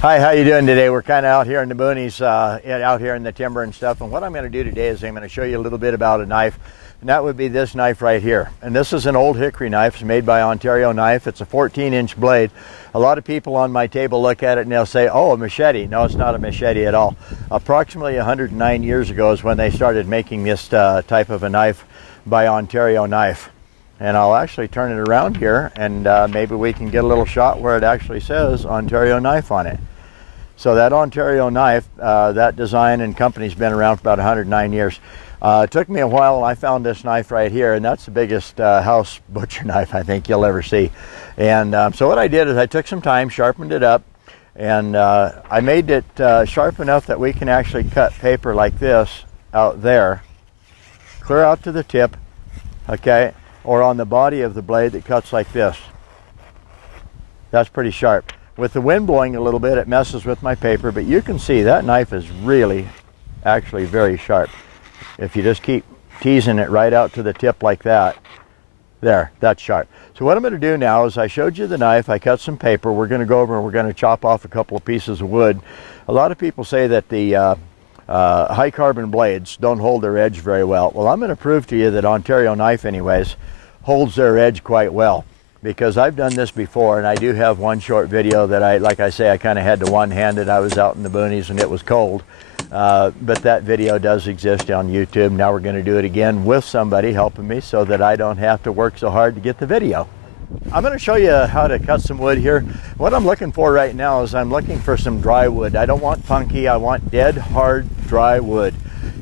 Hi, how you doing today? We're kind of out here in the boonies, out here in the timber and stuff. And what I'm going to do today is I'm going to show you a little bit about a knife. And that would be this knife right here. And this is an old hickory knife. It's made by Ontario Knife. It's a 14-inch blade. A lot of people on my table look at it and they'll say, oh, a machete. No, it's not a machete at all. Approximately 109 years ago is when they started making this type of a knife by Ontario Knife. And I'll actually turn it around here and maybe we can get a little shot where it actually says Ontario Knife on it. So that Ontario Knife, that design and company's been around for about 109 years. It took me a while and I found this knife right here, and that's the biggest house butcher knife I think you'll ever see. And so what I did is I took some time, sharpened it up, and I made it sharp enough that we can actually cut paper like this out there, clear out to the tip, okay, or on the body of the blade that cuts like this. That's pretty sharp. With the wind blowing a little bit, it messes with my paper, but you can see that knife is really, actually very sharp. If you just keep teasing it right out to the tip like that, there, that's sharp. So what I'm going to do now is I showed you the knife, I cut some paper, we're going to go over and we're going to chop off a couple of pieces of wood. A lot of people say that the high carbon blades don't hold their edge very well. Well, I'm going to prove to you that Ontario Knife anyways holds their edge quite well, because I've done this before, and I do have one short video that like I say, I kind of had to one-hand it. I was out in the boonies and it was cold. But that video does exist on YouTube. Now we're going to do it again with somebody helping me so that I don't have to work so hard to get the video. I'm going to show you how to cut some wood here. What I'm looking for right now is I'm looking for some dry wood. I don't want punky, I want dead hard dry wood.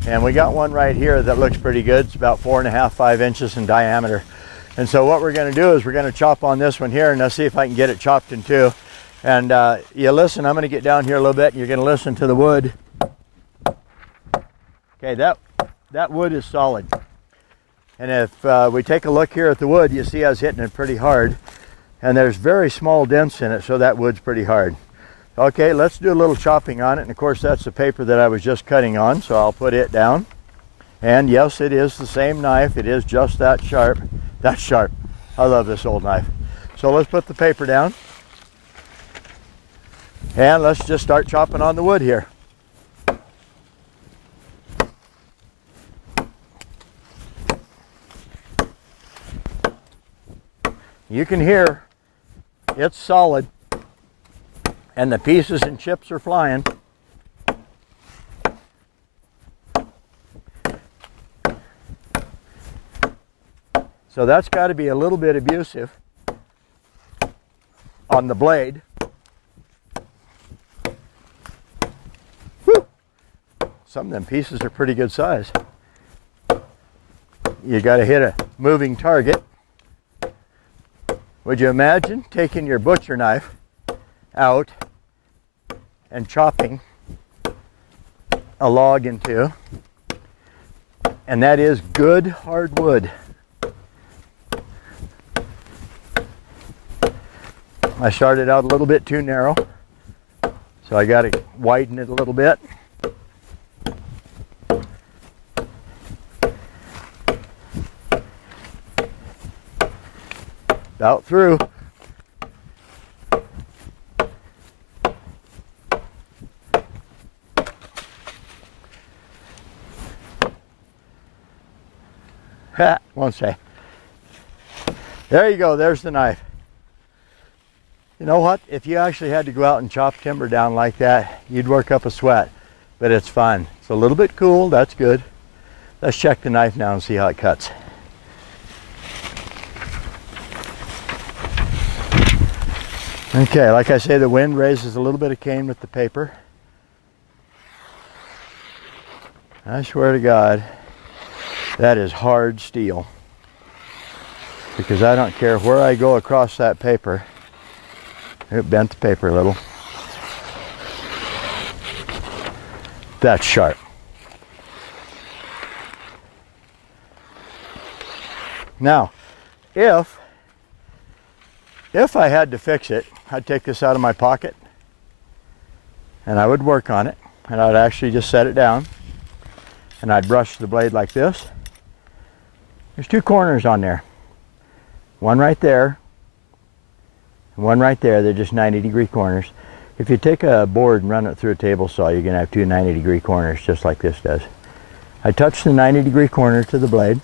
And we got one right here that looks pretty good. It's about 4.5, 5 inches in diameter. And so what we're going to do is we're going to chop on this one here, and let's see if I can get it chopped in two. And you listen, I'm going to get down here a little bit and you're going to listen to the wood. Okay, that wood is solid. And if we take a look here at the wood, you see I was hitting it pretty hard. And there's very small dents in it, so that wood's pretty hard. Okay, let's do a little chopping on it. And of course, that's the paper that I was just cutting on, so I'll put it down. And yes, it is the same knife. It is just that sharp. That's sharp. I love this old knife. So let's put the paper down. And let's just start chopping on the wood here. You can hear it's solid and the pieces and chips are flying. So that's got to be a little bit abusive on the blade. Whew. Some of them pieces are pretty good size. You got to hit a moving target. Would you imagine taking your butcher knife out and chopping a log in two? And that is good hardwood. I started out a little bit too narrow, so I got to widen it a little bit. About through. Ha, won't say. There you go, there's the knife. You know what? If you actually had to go out and chop timber down like that, you'd work up a sweat, but it's fun. It's a little bit cool, that's good. Let's check the knife now and see how it cuts. Okay, like I say, the wind raises a little bit of cane with the paper. I swear to God, that is hard steel. Because I don't care where I go across that paper. It bent the paper a little. That's sharp. Now, if I had to fix it, I'd take this out of my pocket and I would work on it, and I'd actually just set it down and I'd brush the blade like this. There's two corners on there. One right there and one right there. They're just 90-degree corners. If you take a board and run it through a table saw, you're going to have two 90-degree corners, just like this does. I touch the 90-degree corner to the blade,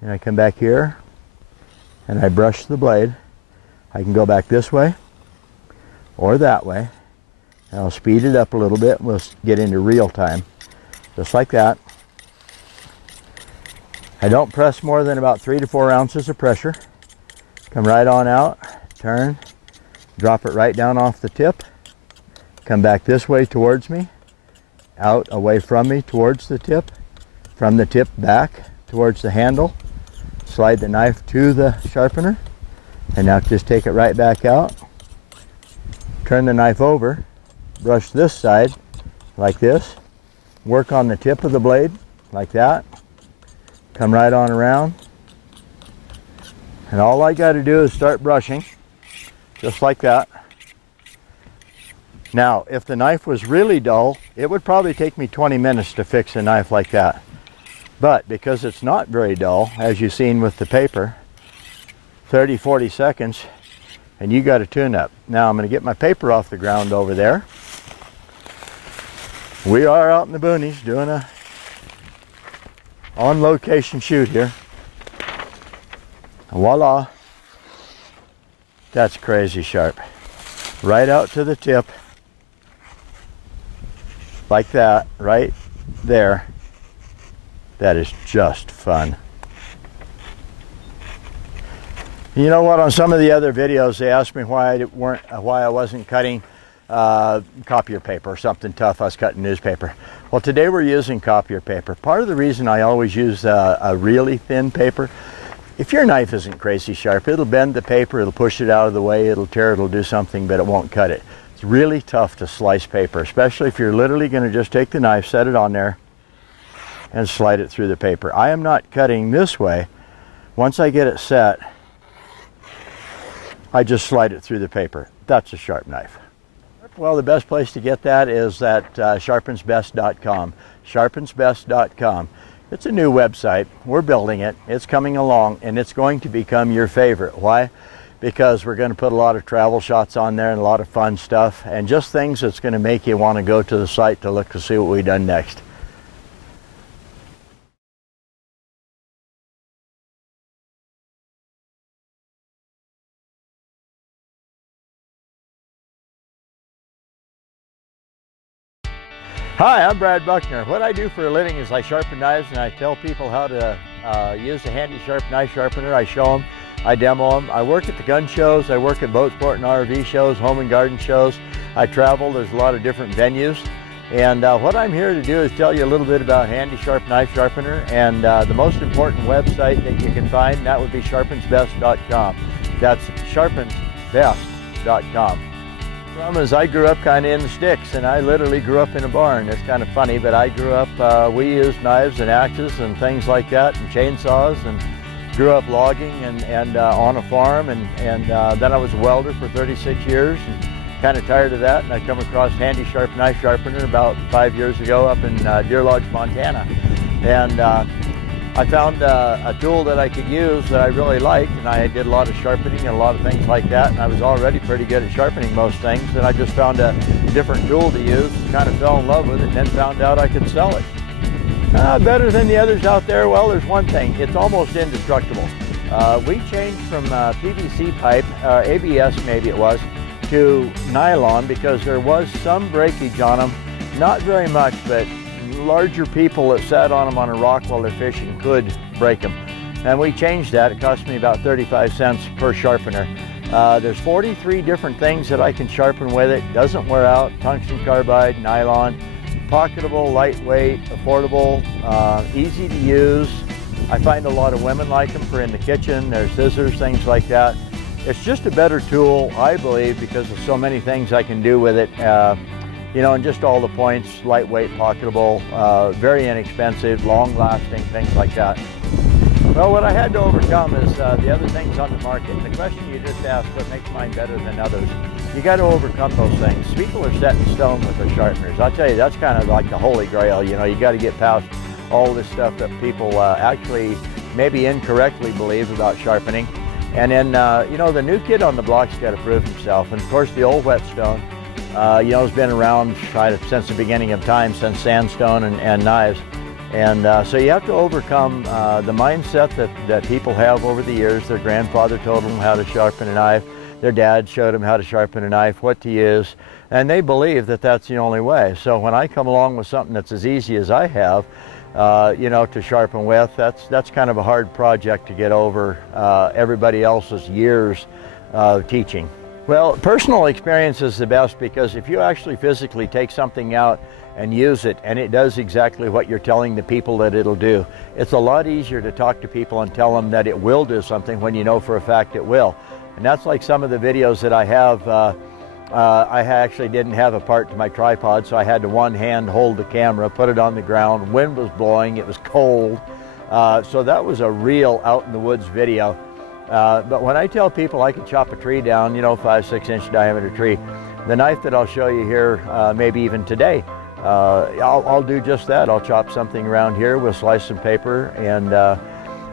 and I come back here, and I brush the blade. I can go back this way, or that way, and I'll speed it up a little bit, and we'll get into real time, just like that. I don't press more than about 3 to 4 ounces of pressure. Come right on out, turn, drop it right down off the tip, come back this way towards me, out away from me towards the tip, from the tip back towards the handle, slide the knife to the sharpener, and now just take it right back out, turn the knife over, brush this side like this, work on the tip of the blade like that, come right on around, and all I got to do is start brushing just like that. Now, if the knife was really dull, it would probably take me 20 minutes to fix a knife like that. But because it's not very dull, as you've seen with the paper, 30, 40 seconds, and you got a tune-up. Now I'm going to get my paper off the ground over there. We are out in the boonies doing a on-location shoot here. Voila. That's crazy sharp. Right out to the tip. Like that, right there. That is just fun. You know what, on some of the other videos they asked me why I wasn't cutting copier paper or something tough. I was cutting newspaper. Well, today we're using copier paper. Part of the reason I always use a really thin paper, if your knife isn't crazy sharp, it'll bend the paper, it'll push it out of the way, it'll tear, it'll do something, but it won't cut it. It's really tough to slice paper, especially if you're literally going to just take the knife, set it on there, and slide it through the paper. I am not cutting this way. Once I get it set, I just slide it through the paper. That's a sharp knife. Well, the best place to get that is at sharpensbest.com. Sharpensbest.com. It's a new website. We're building it. It's coming along, and it's going to become your favorite. Why? Because we're going to put a lot of travel shots on there and a lot of fun stuff, and just things that's going to make you want to go to the site to look to see what we've done next. Hi, I'm Brad Buckner. What I do for a living is I sharpen knives, and I tell people how to use a handy sharp knife sharpener. I show them, I demo them. I work at the gun shows, I work at boat sport and RV shows, home and garden shows. I travel, there's a lot of different venues. And what I'm here to do is tell you a little bit about handy sharp knife sharpener, and the most important website that you can find, that would be sharpensbest.com. That's sharpensbest.com. Is I grew up kind of in the sticks, and I literally grew up in a barn. It's kind of funny, but I grew up, we used knives and axes and things like that, and chainsaws, and grew up logging and on a farm, and then I was a welder for 36 years, and kind of tired of that, and I come across handy sharp knife sharpener about 5 years ago up in Deer Lodge, Montana, and I found a tool that I could use that I really liked, and I did a lot of sharpening and a lot of things like that, and I was already pretty good at sharpening most things, and I just found a different tool to use, and kind of fell in love with it, and then found out I could sell it. Better than the others out there? Well, there's one thing, it's almost indestructible. We changed from PVC pipe, ABS maybe it was, to nylon because there was some breakage on them, not very much, but larger people that sat on them on a rock while they're fishing could break them. And we changed that. It cost me about 35 cents per sharpener. There's 43 different things that I can sharpen with it. Doesn't wear out. Tungsten carbide, nylon, pocketable, lightweight, affordable, easy to use. I find a lot of women like them for in the kitchen. There's scissors, things like that. It's just a better tool, I believe, because of so many things I can do with it. You know, and just all the points, lightweight, pocketable, very inexpensive, long-lasting, things like that. Well, what I had to overcome is the other things on the market. The question you just asked, what makes mine better than others? You got to overcome those things. People are set in stone with their sharpeners. I'll tell you, that's kind of like the holy grail. You know, you got to get past all this stuff that people actually maybe incorrectly believe about sharpening. And then, you know, the new kid on the block's got to prove himself. And of course, the old whetstone, you know, has been around since the beginning of time, since sandstone and knives. And so you have to overcome the mindset that people have over the years. Their grandfather told them how to sharpen a knife. Their dad showed them how to sharpen a knife, what to use. And they believe that that's the only way. So when I come along with something that's as easy as I have, you know, to sharpen with, that's kind of a hard project to get over everybody else's years of teaching. Well, personal experience is the best, because if you actually physically take something out and use it, and it does exactly what you're telling the people that it'll do, it's a lot easier to talk to people and tell them that it will do something when you know for a fact it will. And that's like some of the videos that I have. I actually didn't have a part to my tripod, so I had to one hand hold the camera, put it on the ground. Wind was blowing, it was cold. So that was a real out in the woods video. But when I tell people I can chop a tree down, you know, 5-6 inch diameter tree, the knife that I'll show you here, maybe even today, I'll do just that. I'll chop something around here with slice some paper, and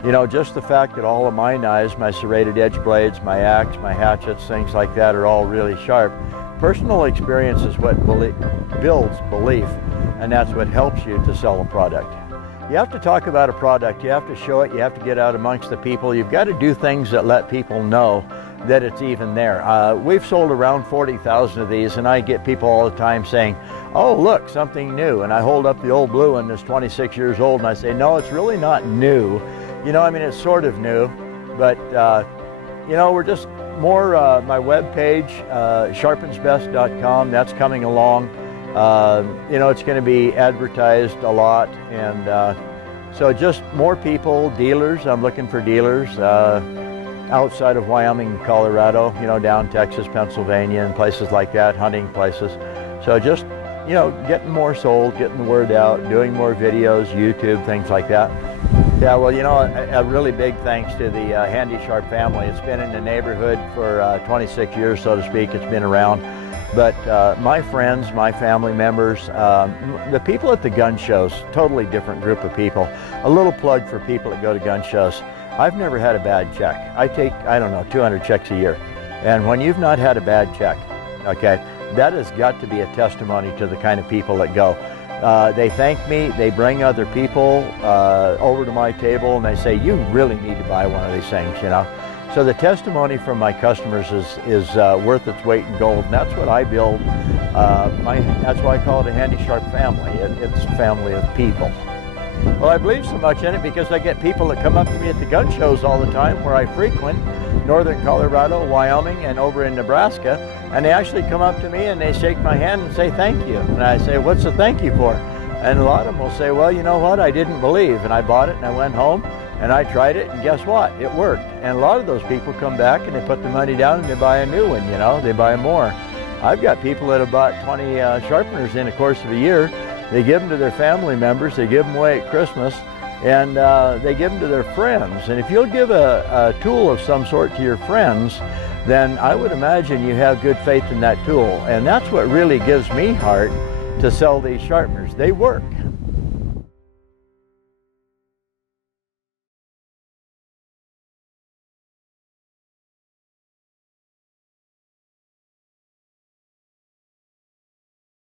you know, just the fact that all of my knives, my serrated edge blades, my axe, my hatchets, things like that are all really sharp. Personal experience is what builds belief, and that's what helps you to sell a product. You have to talk about a product, you have to show it, you have to get out amongst the people. You've got to do things that let people know that it's even there. We've sold around 40,000 of these, and I get people all the time saying, oh, look, something new. And I hold up the old blue one that's 26 years old, and I say, no, it's really not new. You know, I mean, it's sort of new, but, you know, we're just more, my webpage, sharpensbest.com, that's coming along. You know, it's going to be advertised a lot, and so just more people, dealers. I'm looking for dealers outside of Wyoming and Colorado, you know, down Texas, Pennsylvania, and places like that, hunting places. So just, you know, getting more sold, getting the word out, doing more videos, YouTube, things like that. Yeah, well, you know, a really big thanks to the Handy Sharp family. It's been in the neighborhood for 26 years, so to speak. It's been around. But my friends, my family members, the people at the gun shows, totally different group of people. A little plug for people that go to gun shows. I've never had a bad check. I take, I don't know, 200 checks a year. And when you've not had a bad check, okay, that has got to be a testimony to the kind of people that go. They thank me, they bring other people over to my table, and they say, you really need to buy one of these things, you know. So the testimony from my customers is worth its weight in gold, and that's what I build. That's why I call it a Handy Sharp family. It's a family of people. Well, I believe so much in it because I get people that come up to me at the gun shows all the time where I frequent, northern Colorado, Wyoming, and over in Nebraska, and they actually come up to me and they shake my hand and say thank you. And I say, what's the thank you for? And a lot of them will say, well, you know what, I didn't believe, and I bought it and I went home and I tried it, and guess what, it worked. And a lot of those people come back and they put the money down and they buy a new one, you know, they buy more. I've got people that have bought 20 sharpeners in the course of a year. They give them to their family members, they give them away at Christmas, and they give them to their friends. And if you'll give a tool of some sort to your friends, then I would imagine you have good faith in that tool. And that's what really gives me heart to sell these sharpeners. They work.